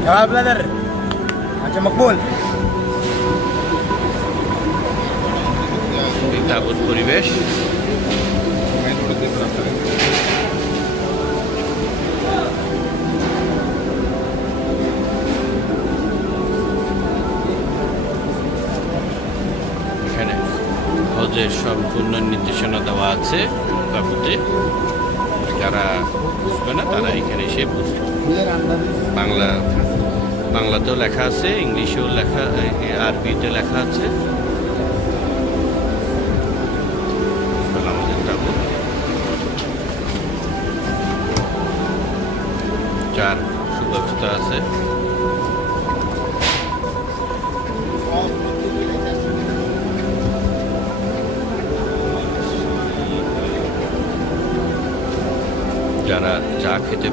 Ya brother, macam makbul. এই তাবুত পরিবেশ। এখানে হজের সম্পূর্ণ নির্দেশনা দেওয়া আছে তাবুতে। যারা বুঝবে না তারা এখানে এসে বুঝবে। বাংলাতেও লেখা আছে, ইংলিশেও লেখা, আরবিতে লেখা আছে। আমাদের তাবু চার সুব্যবস্থা আছে। যারা চা খেতে